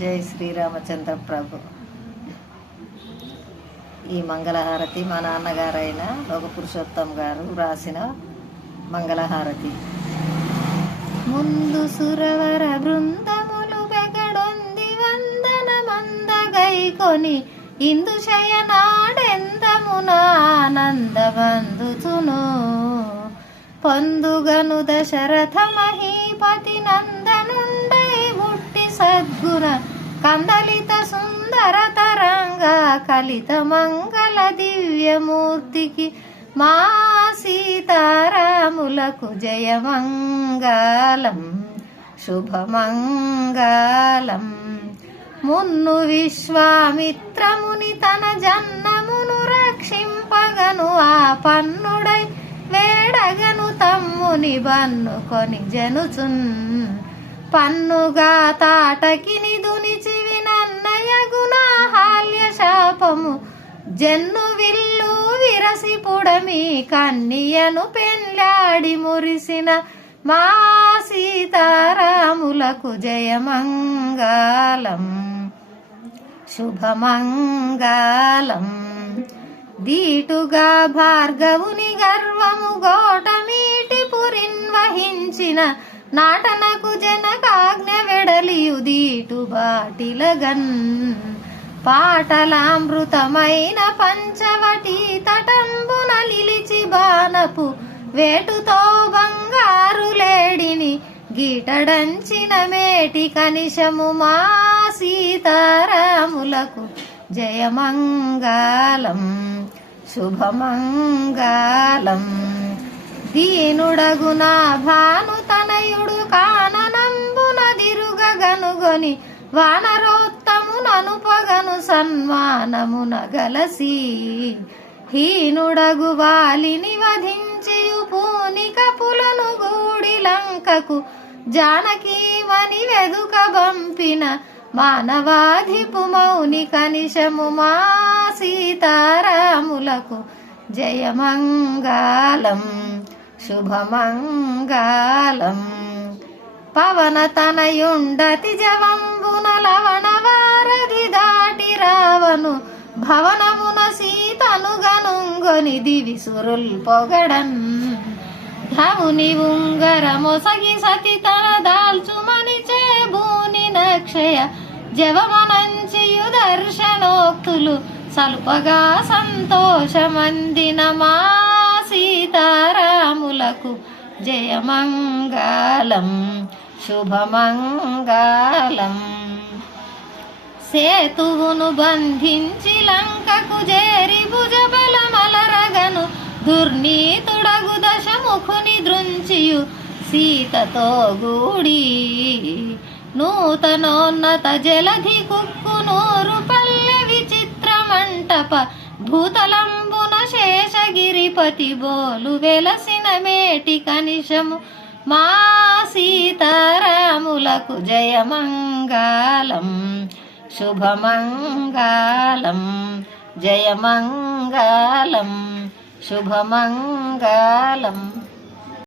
జై శ్రీరామచంద్ర ప్రభు. ఈ మంగళహారతి మా నాన్నగారైన లోక పురుషోత్తం గారు రాసిన మంగళహారతి. ముందు సురవర బృందములు బెగడొంది వందన మందగైకొని ఇందు శయనాడెందమున ఆనందబందుచును పొందుగను దశరథ మహీపతి నందనుండై బుట్టి సద్గుణ కందలిత సుందర తరంగ కలిత మంగళ దివ్యమూర్తికి మా సీతారాములకు జయమంగళం శుభమంగళం. మున్ను విశ్వామిత్రముని తన జన్నమును రక్షింపగను ఆ పన్నుడై వేడగను తమ్ముని బన్నుకొని జనుచున్ పన్నుగా తాటకిని దునిచి వినన్నయగునా హాల్య శాపము జన్ను విల్లు విరసి పుడమి కన్నియను పెండ్లాడి మురిసిన మా సీతారాములకు జయమంగళం శుభమంగళం. దీటుగా భార్గవుని గర్వము గోటమీటి పురిన్ వహించిన నాటనకు జనకాజ్ఞ వెడలియు దీటు బాటిలగన్ పాటలామృతమైన పంచవటి తటంబున నిలిచి బాణపు వేటుతో బంగారు లేడిని గీటడంచిన మేటి కనిశము మా సీతారాములకు జయమంగళం శుభమంగళం. దీనుడగునా భాను తనయుడు కాననంబున దిరుగగనుగొని వానరోత్తమునను పగను సన్మానమున గలసి హీనుడగు వాలిని వధించియు పూనిక పులను గూడి లంకకు జానకీమని వెదుక బంపిన మానవాధిపు మౌని కనిశము మా సీతారాములకు జయమంగళం శుభమంగళం. పవన తనయుండతి జవంబున లవణ వారధి దాటి రావను భవనమున సీతను గనుంగొని దివిసురుల్ పొగడన్ ధవుని ఉంగరమొసగి సతి తన దాల్చుమని చేబూని నక్షయ జవమనంచియు దర్శనోక్తులు సల్పగా సంతోషమందిన మా సీతారాములకు జయమంగళం శుభమంగళం. సేతువును బంధించి లంకకు చేరి భుజబలమలరగను దుర్నీతుడగు దశముఖుని దృంచియు సీతతో గూడి నూతనోన్నత జలధి కుక్కు నూరు పల్లె విచిత్ర మంటప భూతలంబున శేషగిరిపతి బోలు వెలసిన మేటి కనిశము మా సీతారాములకు జయమంగళం శుభమంగళం జయమంగళం శుభమంగళం.